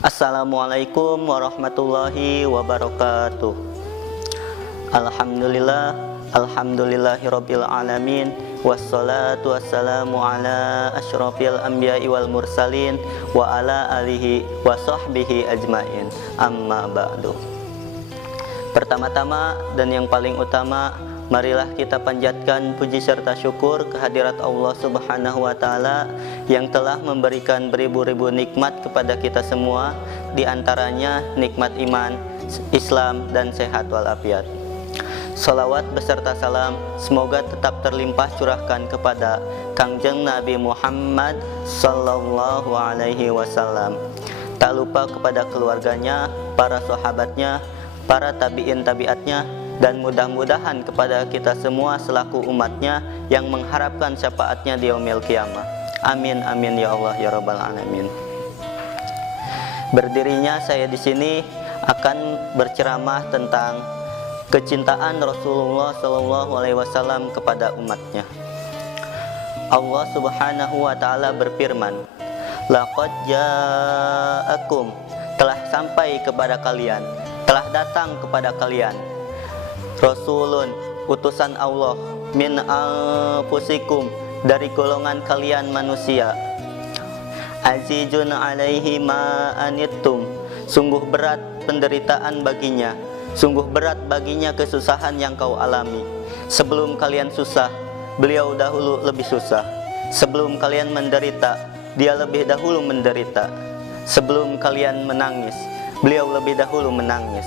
Assalamualaikum warahmatullahi wabarakatuh. Alhamdulillahirabbil alamin, wassalatu wassalamu ala asyrafil anbiya'i wal mursalin wa ala alihi wa sahbihi ajmain. Amma ba'du. Pertama-tama dan yang paling utama, marilah kita panjatkan puji serta syukur kehadirat Allah Subhanahu wa Ta'ala yang telah memberikan beribu-ribu nikmat kepada kita semua, di antaranya nikmat iman, Islam, dan sehat walafiat. Salawat beserta salam semoga tetap terlimpah curahkan kepada Kangjeng Nabi Muhammad sallallahu alaihi wasallam. Tak lupa kepada keluarganya, para sahabatnya, para tabi'in tabi'atnya, dan mudah-mudahan kepada kita semua selaku umatnya yang mengharapkan syafaatnya di yaumil qiyamah. Amin amin ya Allah ya rabbal alamin. Berdirinya saya di sini akan berceramah tentang kecintaan Rasulullah Shallallahu Alaihi Wasallam kepada umatnya. Allah Subhanahu Wa Taala berfirman, "Laqad ja'akum," telah sampai kepada kalian, telah datang kepada kalian, Rasulun, utusan Allah, min anfusikum, dari golongan kalian manusia, azizun alaihi ma anittum, sungguh berat penderitaan baginya, sungguh berat baginya kesusahan yang kau alami. Sebelum kalian susah, beliau dahulu lebih susah. Sebelum kalian menderita, dia lebih dahulu menderita. Sebelum kalian menangis, beliau lebih dahulu menangis.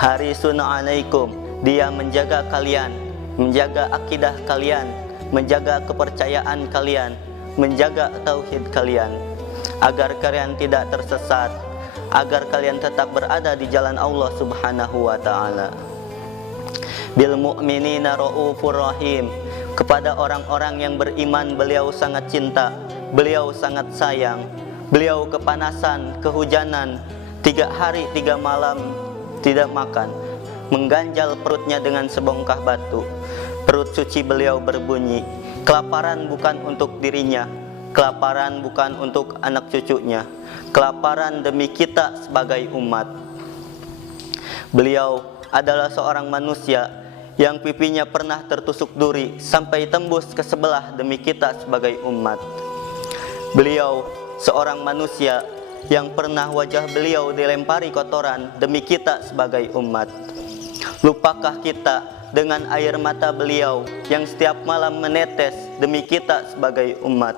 Harisun alaikum, dia menjaga kalian, menjaga akidah kalian, menjaga kepercayaan kalian, menjaga tauhid kalian, agar kalian tidak tersesat, agar kalian tetap berada di jalan Allah Subhanahu wa Ta'ala. Bil mu'minina raufur rahim, kepada orang-orang yang beriman beliau sangat cinta, beliau sangat sayang. Beliau kepanasan, kehujanan, 3 hari 3 malam tidak makan, mengganjal perutnya dengan sebongkah batu. Perut suci beliau berbunyi. Kelaparan bukan untuk dirinya, kelaparan bukan untuk anak cucunya, kelaparan demi kita sebagai umat. Beliau adalah seorang manusia yang pipinya pernah tertusuk duri sampai tembus ke sebelah demi kita sebagai umat. Beliau seorang manusia yang pernah wajah beliau dilempari kotoran demi kita sebagai umat. Lupakah kita dengan air mata beliau yang setiap malam menetes demi kita sebagai umat?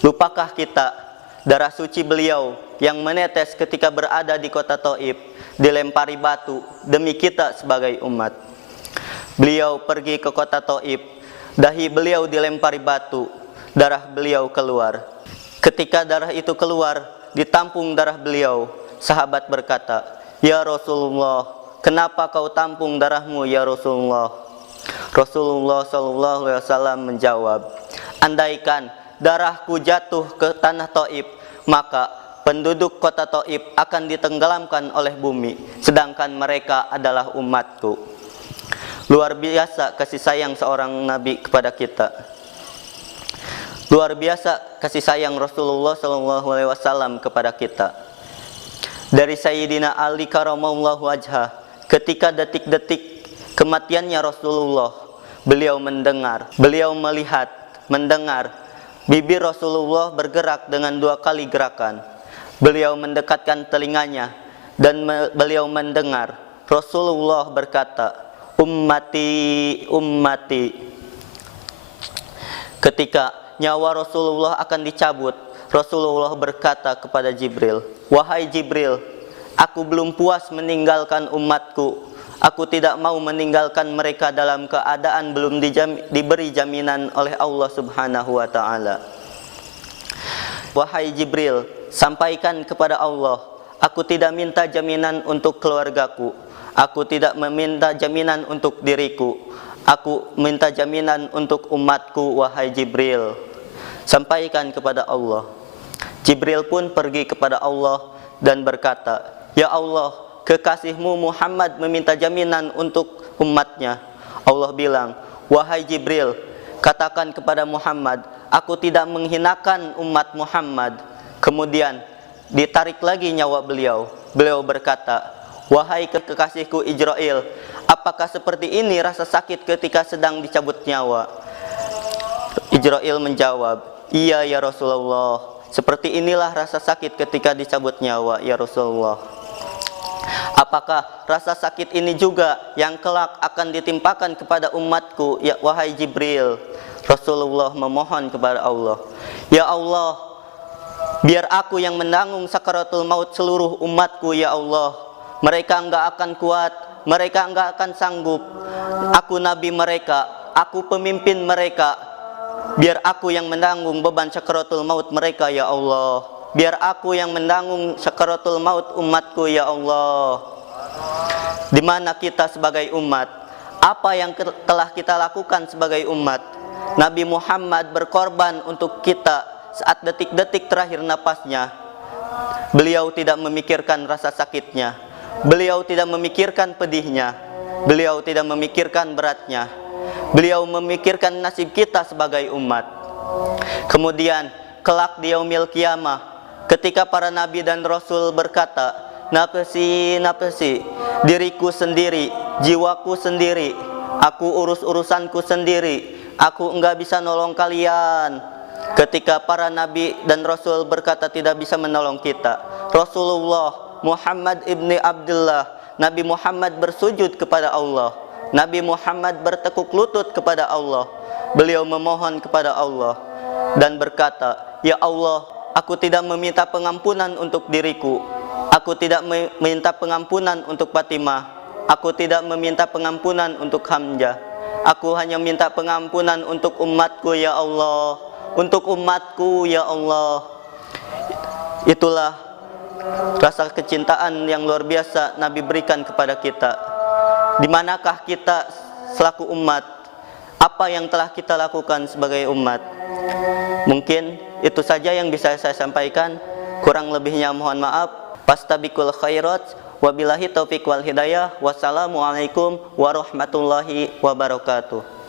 Lupakah kita darah suci beliau yang menetes ketika berada di kota Taif, dilempari batu demi kita sebagai umat? Beliau pergi ke kota Taif, dahi beliau dilempari batu, darah beliau keluar. Ketika darah itu keluar, ditampung darah beliau, sahabat berkata, "Ya Rasulullah, kenapa kau tampung darahmu ya Rasulullah?" Rasulullah sallallahu alaihi wasallam menjawab, "Andaikan darahku jatuh ke tanah Taif, maka penduduk kota Taif akan ditenggelamkan oleh bumi, sedangkan mereka adalah umatku." Luar biasa kasih sayang seorang nabi kepada kita. Luar biasa kasih sayang Rasulullah sallallahu alaihi wasallam kepada kita. Dari Sayyidina Ali karamallahu wajhah, ketika detik-detik kematiannya Rasulullah, beliau mendengar, beliau melihat, mendengar bibir Rasulullah bergerak dengan 2 kali gerakan. Beliau mendekatkan telinganya dan beliau mendengar Rasulullah berkata, "Ummati, ummati." Ketika nyawa Rasulullah akan dicabut, Rasulullah berkata kepada Jibril, "Wahai Jibril, aku belum puas meninggalkan umatku. Aku tidak mau meninggalkan mereka dalam keadaan belum diberi jaminan oleh Allah Subhanahu wa Ta'ala. Wahai Jibril, sampaikan kepada Allah, aku tidak minta jaminan untuk keluargaku. Aku tidak meminta jaminan untuk diriku. Aku minta jaminan untuk umatku, wahai Jibril. Sampaikan kepada Allah." Jibril pun pergi kepada Allah dan berkata, "Ya Allah, kekasihmu Muhammad meminta jaminan untuk umatnya." Allah bilang, "Wahai Jibril, katakan kepada Muhammad, aku tidak menghinakan umat Muhammad." Kemudian ditarik lagi nyawa beliau. Beliau berkata, "Wahai kekasihku Ijrail, apakah seperti ini rasa sakit ketika sedang dicabut nyawa?" Ijrail menjawab, "Iya ya Rasulullah, seperti inilah rasa sakit ketika dicabut nyawa ya Rasulullah." Apakah rasa sakit ini juga yang kelak akan ditimpakan kepada umatku, ya wahai Jibril? Rasulullah memohon kepada Allah, "Ya Allah, biar aku yang menanggung sakaratul maut seluruh umatku ya Allah. Mereka enggak akan kuat, mereka enggak akan sanggup. Aku nabi mereka, aku pemimpin mereka. Biar aku yang menanggung beban sakaratul maut mereka ya Allah. Biar aku yang menanggung sakaratul maut umatku ya Allah." Di mana kita sebagai umat? Apa yang telah kita lakukan sebagai umat? Nabi Muhammad berkorban untuk kita saat detik-detik terakhir napasnya. Beliau tidak memikirkan rasa sakitnya, beliau tidak memikirkan pedihnya, beliau tidak memikirkan beratnya. Beliau memikirkan nasib kita sebagai umat. Kemudian kelak di yaumil qiyamah, ketika para nabi dan rasul berkata, "Nafsi, nafsi, diriku sendiri, jiwaku sendiri, aku urus urusanku sendiri, aku enggak bisa nolong kalian." Ketika para nabi dan rasul berkata tidak bisa menolong kita, Rasulullah Muhammad ibni Abdullah, Nabi Muhammad bersujud kepada Allah, Nabi Muhammad bertekuk lutut kepada Allah. Beliau memohon kepada Allah dan berkata, "Ya Allah, aku tidak meminta pengampunan untuk diriku, aku tidak meminta pengampunan untuk Fatimah, aku tidak meminta pengampunan untuk Hamzah, aku hanya minta pengampunan untuk umatku ya Allah, untuk umatku ya Allah." Itulah rasa kecintaan yang luar biasa Nabi berikan kepada kita. Di manakah kita selaku umat? Apa yang telah kita lakukan sebagai umat? Mungkin itu saja yang bisa saya sampaikan. Kurang lebihnya mohon maaf. Fastabiqul khairat, wabillahi taufiq wal hidayah. Wassalamualaikum warahmatullahi wabarakatuh.